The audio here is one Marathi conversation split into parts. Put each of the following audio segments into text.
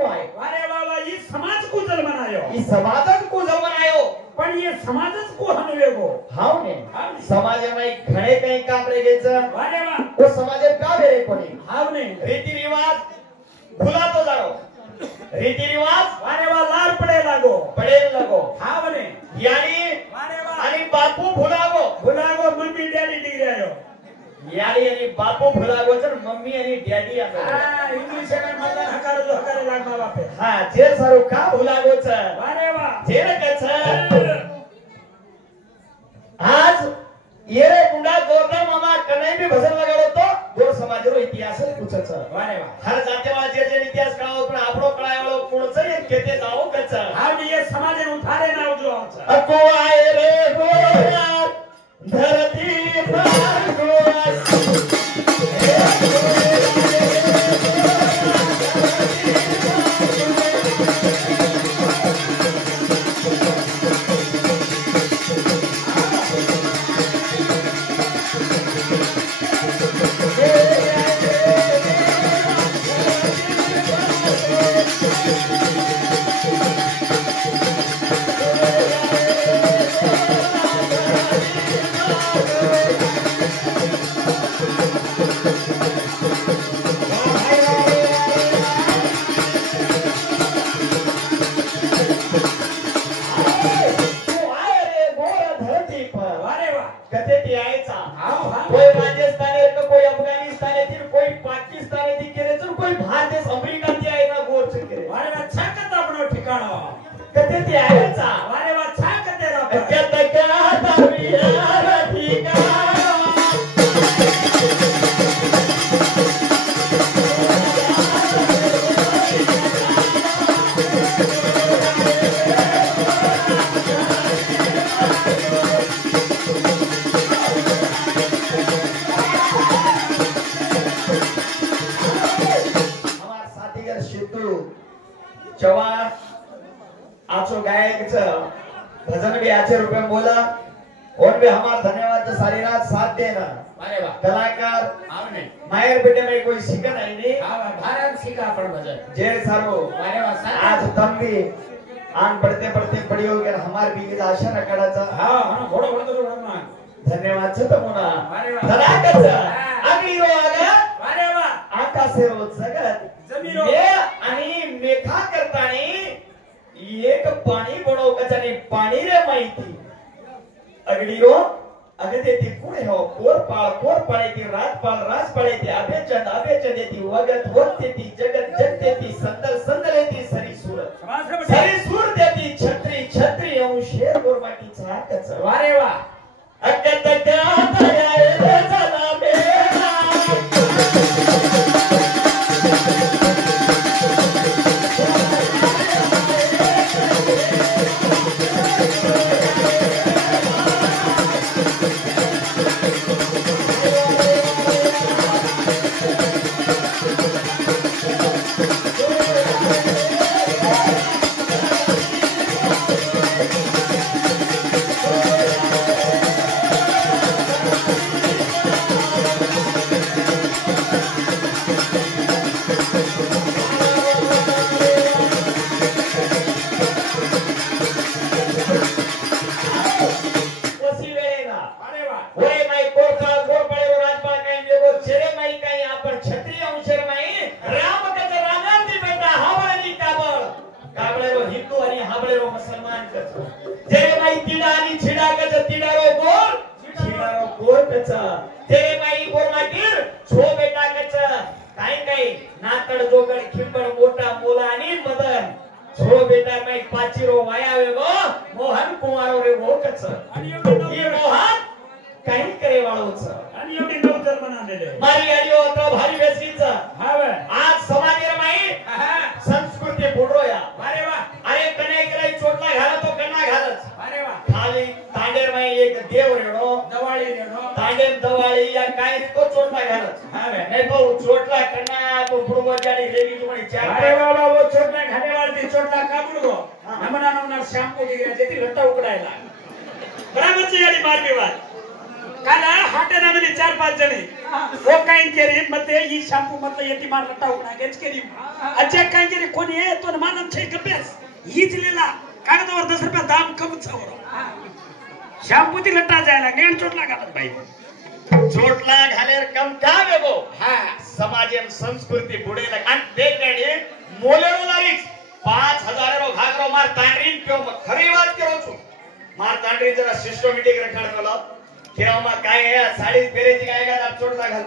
को आहे अरे बाबा ये समाज कुजल बनायो ई समाजच कुजल बनायो पण ये समाजच को हनवेगो हाव ने समाजामध्ये घणे काही काम रेगेचं अरे वा वो समाजात का वेरे कोणी हाव ने रीति रिवाज भुला तो जाओ रीति रिवाज अरे वा लार पडे लागो पडेल लगो हाव ने यानी अरे वा आणि बापू भुलागो मम्मी डॅडी डिग्र्यायो यानी आणि बापू भुलागो तर मम्मी आणि डॅडी आता हा इंग्लिश में मला हकारे लागमा बापे हा जे सारो का भुलागोच अरे वा जे कछ आज येरे गुंडा गोरना मामा कनै भी भजन लगाडो तो गोर समाजरो इतिहास पूछछ अरे वा हर जातेवा जे इतिहास कळावो पण आपलो कळायवाळो कोणच एक केते जाओ कछ हाव ये समाज उठारे नाव जो आवछ अको आए रे गोया धरती पर गोया भजन भी अच्छे रूप में बोला और भी हमारा धन्यवाद तो सारी रात साथ देना अरे वाह कलाकार आपने मायर बेटे में कोई सीखा नहीं हां भारत सीखा अपन भजन जे सारो अरे वाह आज तुम भी आन बढ़ते बढ़ते पड़ी हो गए हमार भी की आशा न कडाचा हां हां घोडो घोडो तो धन्यवाद छ तमुना अरे वाह धनाकच अगली रो आगा अरे वाह आकाशे रोज जगत जमीनो ये आणि मेखा करतानी एक पाणी बनवकाचाने पाणी रे माहिती अगली रो अगते ती पुणे हो कोर पाळे ती राज पाळे ती अभेचंद ती वगत होते ती जगत जगते ती संदल ती सरी सूर देती छत्री औ शेर गोरमाटी चाकच अरे वा अगत रे चला मेरा ಈ ಶಾಂಪು ಮತ್ತೆ ಎತ್ತಿ ಮಾಡ್ಲಟ್ಟ ಹೋಗ್ನ ಗೆಚ್ಕೇರಿ ಅಜ್ಜ ಕಾಂಗಿರಿ ಕೊನೆ तो मानम छे कपेस ಈಜಲಿಲ್ಲ कागदावर 10 रुपये दाम कम छवर शांपू ती लट्टा जायला नेण चोटला घालत बाई चोटला घालेर कम का वेगो हा समाजेम संस्कृती बुडेला आणि देखणे मोलेरो लारीच 5000 रो घागरो मार तांडरीन क्यों खरी बात करो छु मार तांडरीन जरा सिस्टमॅटिक रखाड केलो केव्हा मा काय आहे साडी पेरेची काय का दाब चोटला घाल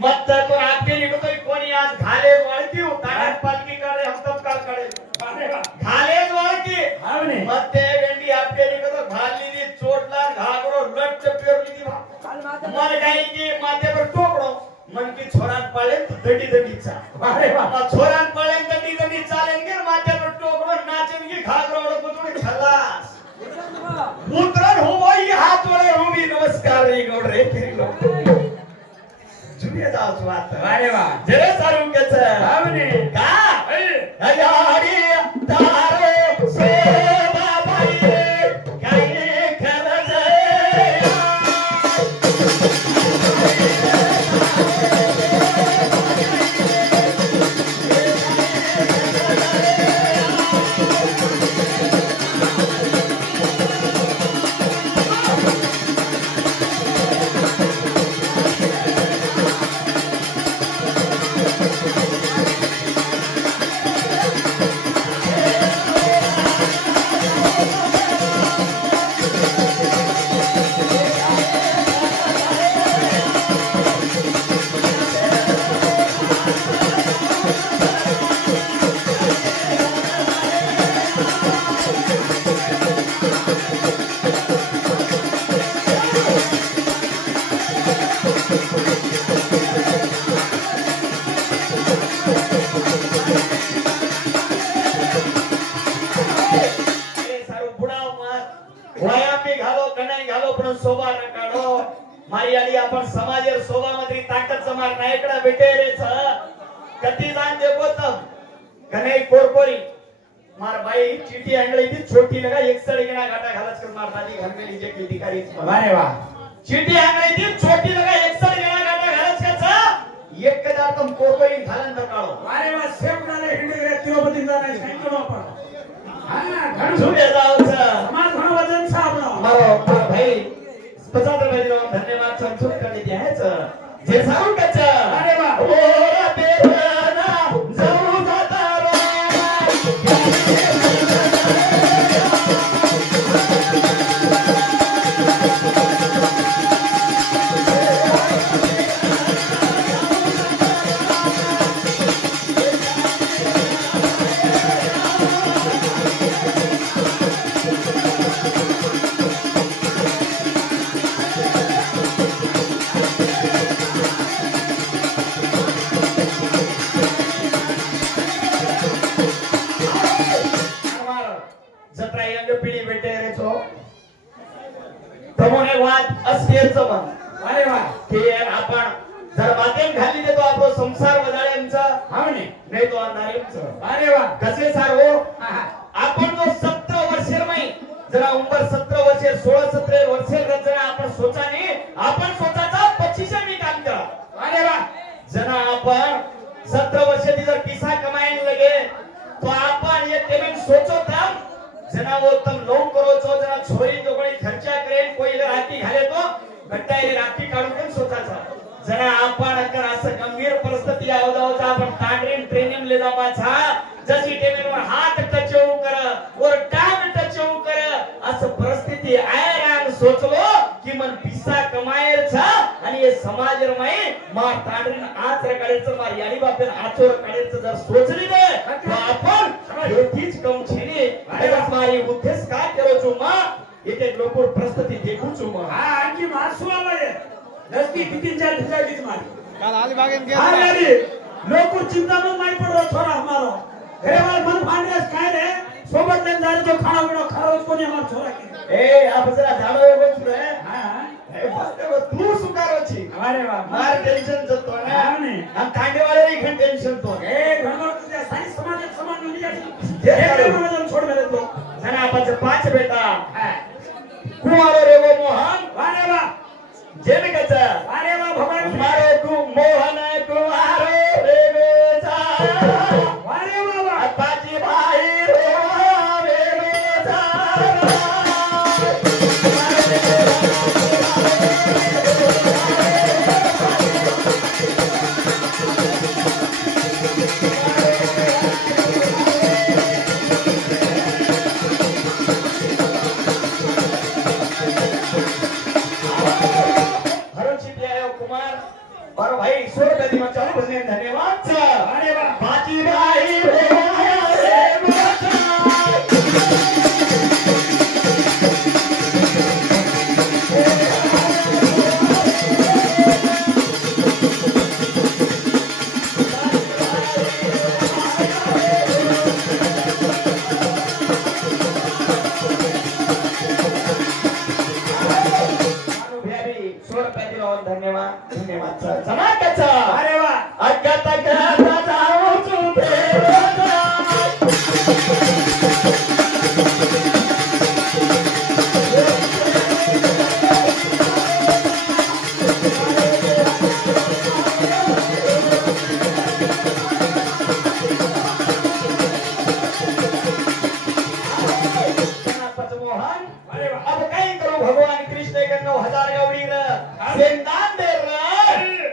मत तो आपके निकतो कोणी आज घाले वळती तांडर पालकी करे हम तब काल करे घाले वळती आवने मते वेंडी आपके निकतो घालीली चोटला घागरो लट पेरली दी मर गई की माथे पर टोकड़ो मन की छोरान पाले दडी दडीचा अरे आ छोरान पाले दडी दडी चालेंगे माथे पर टोकड़ो नाचेंगे घागरो कुतुडी खलास उतरण हो भाई हाथ वळे रूमी नमस्कार रे गौडरे फिरी लो जुनिया जाऊच वात अरे वा जरे सारू केच आवने का हयाडी तारे सोबा बाई काय खरज शोभा नकाडो मारी आली आपण समाजेर शोभा मध्ये ताकद समार नायकडा भेटे रे छ कती जान देखो तब कन्हई कोरकोरी मार भाई चीटी अंगली थी छोटी लगा एक सड़ी के ना घाटा घालच कर मार दादी घर में लीजिए की अधिकारी अरे वाह चीटी अंगली थी छोटी लगा एक सड़ी के ना घाटा घालच कर छ एक कदार तुम कोरकोरी घालन नकाडो अरे वाह सेव डाले हिंडी रे तिरुपति जाना सांगतो आपण हां घणो झुके जाओ छ समाज घणो वजन छ आपलो मारो भाई 50 रुपये धन्यवाद संसून करणे द्यायचं जे सांगू कच अरे वाह ओ बेरना जाऊ जाता रो जत्रा यंग पिढी भेटे रे छो प्रमोने वाद अस्थिरचं मन अरे वाह की आपण जर बातेन घाली देतो आपलो संसार वजाळ्यांचा हावने नाही तो अंधारींचा अरे वाह कसे सार हो आपण जो 17 वर्षेर मै जरा उंबर 17 वर्षेर 16 17 वर्षेर जरा आपण सोचाने आपण स्वतःचा 25 मी काम करा अरे वाह जना आपण 17 वर्षाची जर पिसा कमायला लगे तो आपण एक पेमेंट सोचो तम जना वो तम लोन करो छो जना छोरी जो कोणी खर्चा करेल कोई राखी घाले तो गट्टाई राखी काढून पण स्वतःचा जना आपण अगर असं गंभीर परिस्थिती आवदावता आपण तांडरीन ट्रेनिंग ले जावाचा जशी टेमेवर हात टच येऊ कर वर टांग टच येऊ कर असं परिस्थिती आयरान सोचलो की मन पिसा कमायर छ आणि हे समाजर मै मार तांडरीन आच रकाडेचं मार याडी बापेन आचोर काढेचं जर सोचली दे तो आपण हेतीच कम छेनी अरे मारी उद्देश का करो छु मा येते लोकोर परिस्थिती देखू छु मा हा आणखी मारसू आले दसकी किती चार ठिकाणीच मारी काल अलिबागेन हा गेला आली लोकोर चिंता में नाही पडो छोरा हमारो घरे वाल मन फांडरेस काय रे सोबत लेन जारे जो खाना बिना खरोच कोणी हमार छोरा के ए आप जरा झाडो एवढं छु रे हां ए बाते तू सुकारो छी अरे वाह मार टेन्शन जतो ना हा ने हम तांगेवाले घन टेन्शन तो ए घरवर तुझ्या सारी समाज समान दुनिया जे एक मधून छोड मेरे तो जना आपण 5 बेटा हां कुवारो रे वो मोहन अरे वाह जेने कचा अरे वाह भगवान मारो तू मोहन कुवारो धन्यवाद अरे वा. बाजी बाई रे मोठा. धन्यवाद धन्यवाद जमाकच. अरे वा. अगत गत जाऊ तुझे मोहन. अरे वा. अब काही करू भगवान कृष्ण के 9000 गवडी सेंदान दे र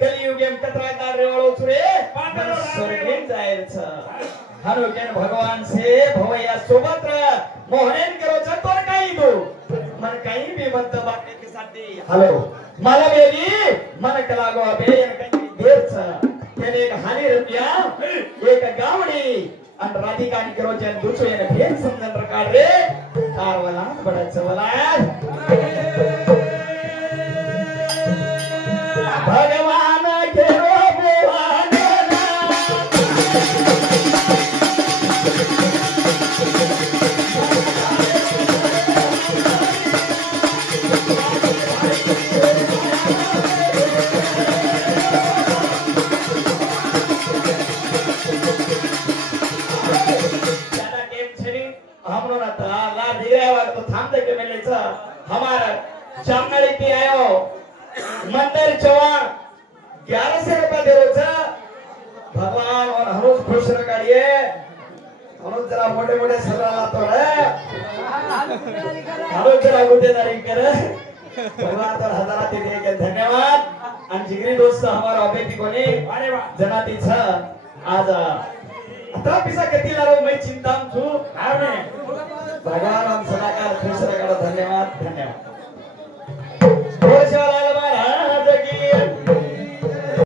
कलियुग एम कतरादार रेवाळो छुरे मन स्वर्गेन जायच. हनुकेन भगवान से भवया सोबत मोहनेन करो चतोर काही दो मन काही भी मत बाटे के साथी. हेलो मला बेबी मन कलागो अबे एन काही देर छ तेने एक हानी रुपया एक गावडी अन राधिका नि करो जन दुसो एन भेद समजन प्रकार रे कारवला बडा चवला. भगवान के भगवान हमरो ना ला धीरे वाला तो थाम दे के मिले छ. हमारा चामड़ी पे आयो मंदिर चौहान 1100 रुपया दे रो छ. भगवान और हनुज खुश रखिए. हनुज जरा मोटे मोटे सराला तो रे हनुज जरा गुटेदारी करे. भगवान तर हजाराती दे के धन्यवाद. आणि जिगरी दोस्त हमारा अपेती कोणी अरे वा. जनाती छ. आज आता पिसा कती लारो मैं चिंताम छु. आवने. भगवान हम